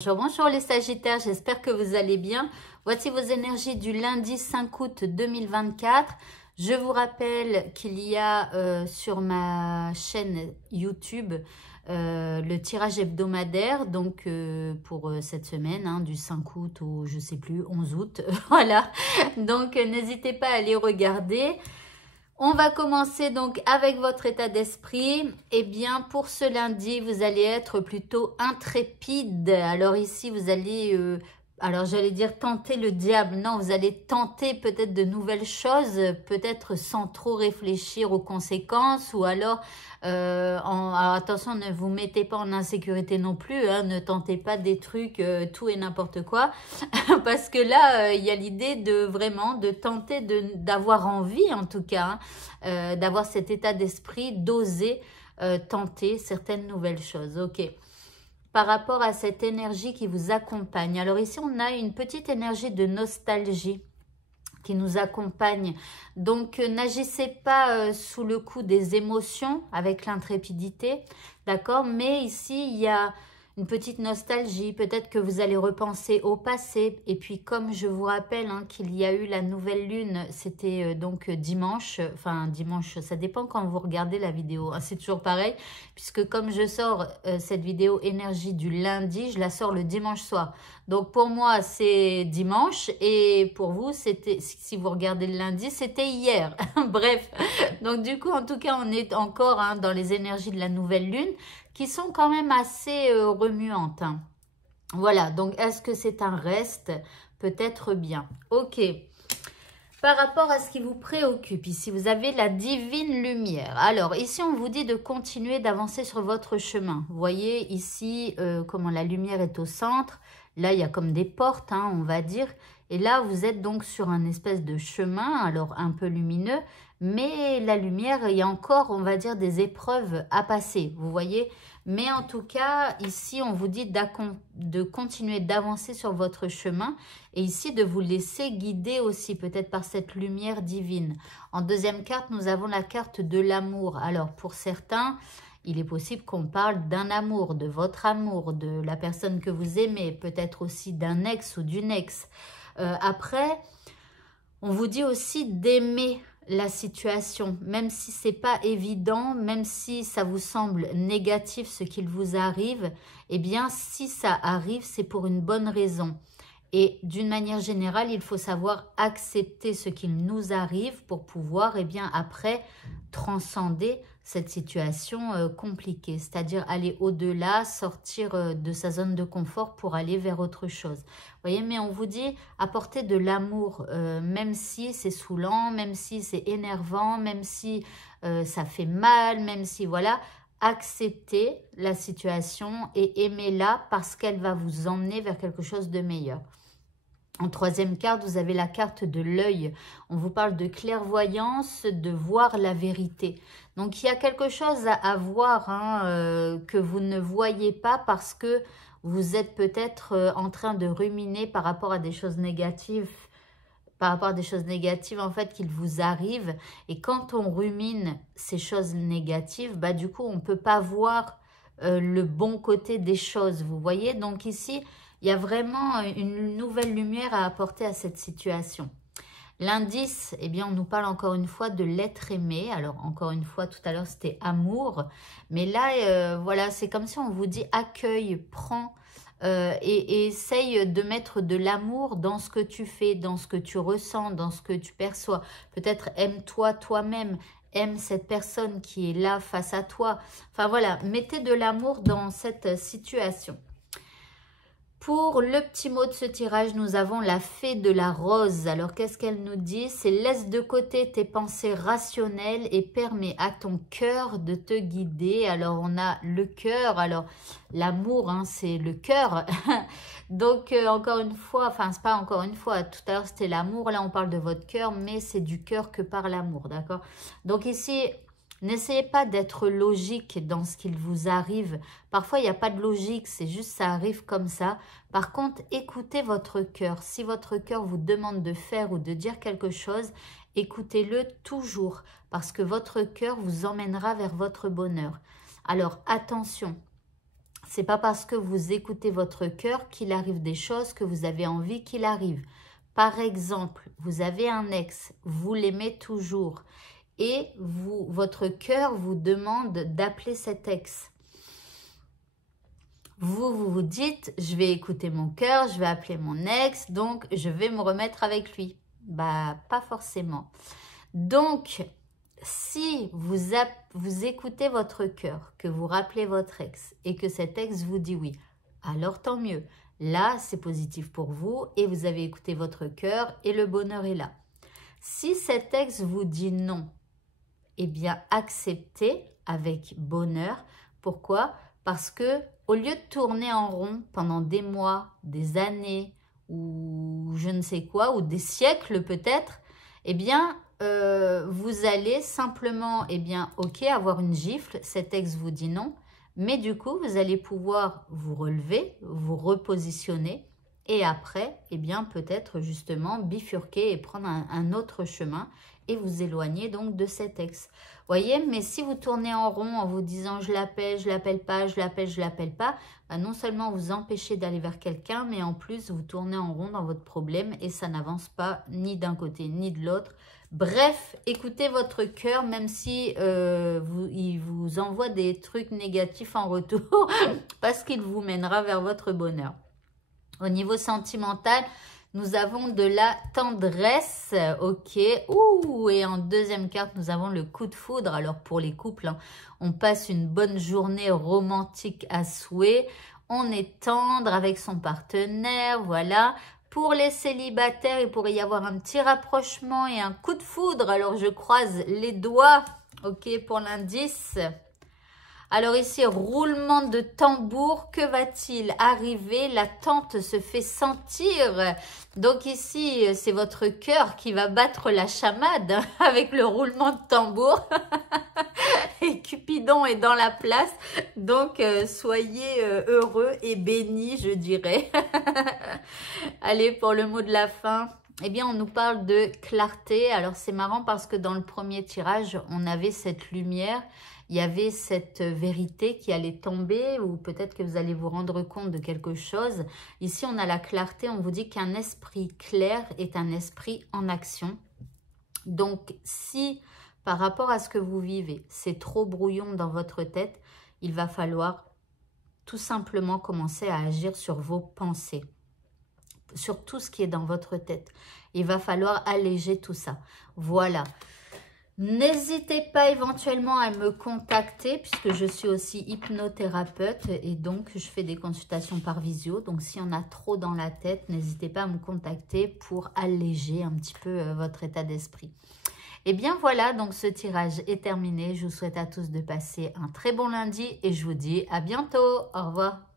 Bonjour, bonjour les Sagittaires, j'espère que vous allez bien. Voici vos énergies du lundi 5 août 2024. Je vous rappelle qu'il y a sur ma chaîne YouTube le tirage hebdomadaire, donc pour cette semaine, hein, du 5 août au, je sais plus, 11 août. Voilà, donc n'hésitez pas à aller regarder. On va commencer donc avec votre état d'esprit. Eh bien, pour ce lundi, vous allez être plutôt intrépide. Alors ici, vous allez, alors j'allais dire tenter le diable. Non, vous allez tenter peut-être de nouvelles choses, peut-être sans trop réfléchir aux conséquences. Ou alors, alors attention, ne vous mettez pas en insécurité non plus. Hein, ne tentez pas des trucs, tout et n'importe quoi. Parce que là, il y a l'idée de vraiment de tenter d'avoir envie, en tout cas, hein, d'avoir cet état d'esprit, d'oser tenter certaines nouvelles choses. Ok. Par rapport à cette énergie qui vous accompagne. Alors ici, on a une petite énergie de nostalgie qui nous accompagne. Donc, n'agissez pas sous le coup des émotions avec l'intrépidité, d'accord? Mais ici, il y a une petite nostalgie, peut-être que vous allez repenser au passé. Et puis, comme je vous rappelle hein, qu'il y a eu la nouvelle lune, c'était donc dimanche, enfin dimanche, ça dépend quand vous regardez la vidéo, hein, c'est toujours pareil, puisque comme je sors cette vidéo énergie du lundi, je la sors le dimanche soir. Donc, pour moi, c'est dimanche et pour vous, c'était, si vous regardez le lundi, c'était hier. Bref, donc du coup, en tout cas, on est encore hein, dans les énergies de la nouvelle lune qui sont quand même assez remuantes. Hein. Voilà, donc est-ce que c'est un reste? Peut-être bien. Ok. Par rapport à ce qui vous préoccupe, ici, vous avez la divine lumière. Alors, ici, on vous dit de continuer d'avancer sur votre chemin. Vous voyez ici comment la lumière est au centre. Là, il y a comme des portes, hein, on va dire. Et là, vous êtes donc sur un espèce de chemin, alors un peu lumineux. Mais la lumière, il y a encore, on va dire, des épreuves à passer. Vous voyez? Mais en tout cas, ici, on vous dit de continuer d'avancer sur votre chemin. Et ici, de vous laisser guider aussi, peut-être par cette lumière divine. En deuxième carte, nous avons la carte de l'amour. Alors, pour certains, il est possible qu'on parle d'un amour, de votre amour, de la personne que vous aimez, peut-être aussi d'un ex ou d'une ex. Après, on vous dit aussi d'aimer la situation, même si c'est pas évident, même si ça vous semble négatif ce qu'il vous arrive, eh bien, si ça arrive, c'est pour une bonne raison. Et d'une manière générale, il faut savoir accepter ce qu'il nous arrive pour pouvoir, eh bien, après, transcender cette situation compliquée. C'est-à-dire aller au-delà, sortir de sa zone de confort pour aller vers autre chose. Vous voyez, mais on vous dit apporter de l'amour, même si c'est saoulant, même si c'est énervant, même si ça fait mal, même si, voilà, acceptez la situation et aimez-la parce qu'elle va vous emmener vers quelque chose de meilleur. En troisième carte, vous avez la carte de l'œil. On vous parle de clairvoyance, de voir la vérité. Donc, il y a quelque chose à voir hein, que vous ne voyez pas parce que vous êtes peut-être en train de ruminer par rapport à des choses négatives. Par rapport à des choses négatives, en fait, qu'il vous arrive. Et quand on rumine ces choses négatives, bah, du coup, on ne peut pas voir le bon côté des choses. Vous voyez? Donc ici, il y a vraiment une nouvelle lumière à apporter à cette situation. L'indice, eh bien, on nous parle encore une fois de l'être aimé. Alors, encore une fois, tout à l'heure, c'était amour. Mais là, voilà, c'est comme si on vous dit accueille, prends et essaye de mettre de l'amour dans ce que tu fais, dans ce que tu ressens, dans ce que tu perçois. Peut-être aime-toi toi-même. Aime cette personne qui est là face à toi. Enfin, voilà, mettez de l'amour dans cette situation. Pour le petit mot de ce tirage, nous avons la fée de la rose. Alors, qu'est-ce qu'elle nous dit? C'est laisse de côté tes pensées rationnelles et permets à ton cœur de te guider. Alors, on a le cœur. Alors, l'amour, hein, c'est le cœur. Donc, encore une fois, enfin, c'est pas encore une fois. Tout à l'heure, c'était l'amour. Là, on parle de votre cœur, mais c'est du cœur que par l'amour, d'accord? Donc, ici... N'essayez pas d'être logique dans ce qu'il vous arrive. Parfois, il n'y a pas de logique, c'est juste ça arrive comme ça. Par contre, écoutez votre cœur. Si votre cœur vous demande de faire ou de dire quelque chose, écoutez-le toujours parce que votre cœur vous emmènera vers votre bonheur. Alors, attention, c'est pas parce que vous écoutez votre cœur qu'il arrive des choses que vous avez envie qu'il arrive. Par exemple, vous avez un ex, vous l'aimez toujours et votre cœur vous demande d'appeler cet ex. Vous dites, je vais écouter mon cœur, je vais appeler mon ex, donc je vais me remettre avec lui. Bah, pas forcément. Donc, si vous écoutez votre cœur, que vous rappelez votre ex et que cet ex vous dit oui, alors tant mieux. Là, c'est positif pour vous et vous avez écouté votre cœur et le bonheur est là. Si cet ex vous dit non, eh bien, acceptez avec bonheur. Pourquoi? Parce que au lieu de tourner en rond pendant des mois, des années ou je ne sais quoi, ou des siècles peut-être, eh bien, vous allez simplement, eh bien, ok, avoir une gifle, cet ex vous dit non, mais du coup, vous allez pouvoir vous relever, vous repositionner et après, eh bien, peut-être justement bifurquer et prendre un autre chemin et vous éloigner donc de cet ex. Voyez, mais si vous tournez en rond en vous disant je l'appelle pas, je l'appelle pas, bah non seulement vous empêchez d'aller vers quelqu'un, mais en plus vous tournez en rond dans votre problème et ça n'avance pas ni d'un côté ni de l'autre. Bref, écoutez votre cœur, même si il vous envoie des trucs négatifs en retour, parce qu'il vous mènera vers votre bonheur. Au niveau sentimental, nous avons de la tendresse, ok. Ouh, et en deuxième carte, nous avons le coup de foudre. Alors pour les couples, hein, on passe une bonne journée romantique à souhait. On est tendre avec son partenaire, voilà. Pour les célibataires, il pourrait y avoir un petit rapprochement et un coup de foudre. Alors je croise les doigts, ok, pour l'indice. Alors ici, roulement de tambour, que va-t-il arriver? L'attente se fait sentir. Donc ici, c'est votre cœur qui va battre la chamade avec le roulement de tambour. Et Cupidon est dans la place. Donc, soyez heureux et bénis, je dirais. Allez, pour le mot de la fin. Eh bien, on nous parle de clarté. Alors, c'est marrant parce que dans le premier tirage, on avait cette lumière. Il y avait cette vérité qui allait tomber ou peut-être que vous allez vous rendre compte de quelque chose. Ici, on a la clarté. On vous dit qu'un esprit clair est un esprit en action. Donc, si par rapport à ce que vous vivez, c'est trop brouillon dans votre tête, il va falloir tout simplement commencer à agir sur vos pensées, sur tout ce qui est dans votre tête. Il va falloir alléger tout ça. Voilà. N'hésitez pas éventuellement à me contacter puisque je suis aussi hypnothérapeute et donc je fais des consultations par visio. Donc s'il y en a trop dans la tête, n'hésitez pas à me contacter pour alléger un petit peu votre état d'esprit. Et bien voilà, donc ce tirage est terminé. Je vous souhaite à tous de passer un très bon lundi et je vous dis à bientôt. Au revoir.